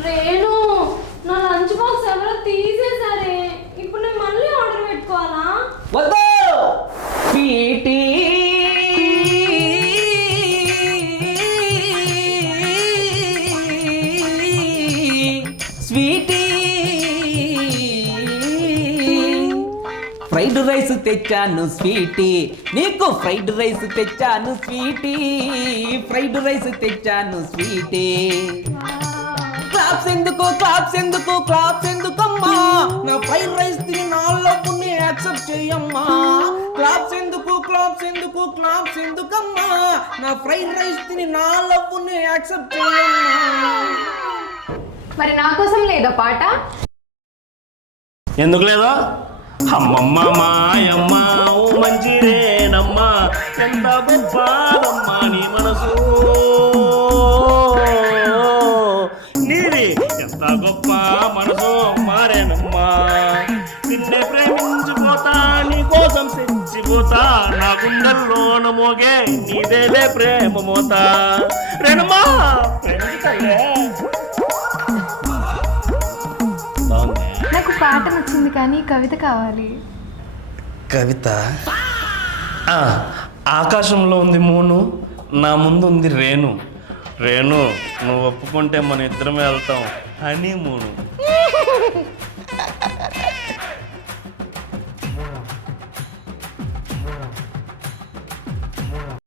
రేణు, నా lunch box ఎవరో తీసేసారే. ఇప్పుడు నేను మళ్ళీ ఆర్డర్ పెట్టుకోవాలా? వద్దు స్వీటీ, స్వీటీ ఫ్రైడ్ రైస్ తెచ్చాను స్వీటీ, నీకు ఫ్రైడ్ రైస్ తెచ్చాను స్వీటీ, ఫ్రైడ్ రైస్ తెచ్చాను స్వీటీ. క్లాప్స్ ఎందుకు క్లాప్స్ ఎందుకు క్లాప్స్ ఎందుకమ్మా, నా ఫ్రైడ్ రైస్ తిని నా లవ్వుని యాక్సెప్ట్ చెయ్యమ్మా. క్లాప్స్ ఎందుకు క్లాప్స్ ఎందుకు క్లాప్స్ ఎందుకమ్మా, నా ఫ్రైడ్ రైస్ తిని నా లవ్వుని యాక్సెప్ట్ చెయ్యమ్మా. మరి నా కోసం లేదా పాట? ఎందుకు లేదా? అమ్మమ్మ మాయమ్మ ఓ మంచిరేనమ్మా, ఎంత గొప్పదమ్మా నీ మనసు, నీది ఎంత గొప్ప మనసు మారేనమ్మా. నిన్నే ప్రేమించిపోతా, నీ కోసం తెచ్చిపోతా, నా గుండెల్లోన మోగే నీదేలే ప్రేమ మోత. రేణమ్మా ప్రేమించలే. నాకు పాట నచ్చింది కానీ కవిత కావాలి. కవిత? ఆకాశంలో ఉంది మూను, నా ముందు ఉంది రేణు. రేణు నువ్వు ఒప్పుకుంటే మన ఇద్దరమే వెళ్తాం హనీమూను.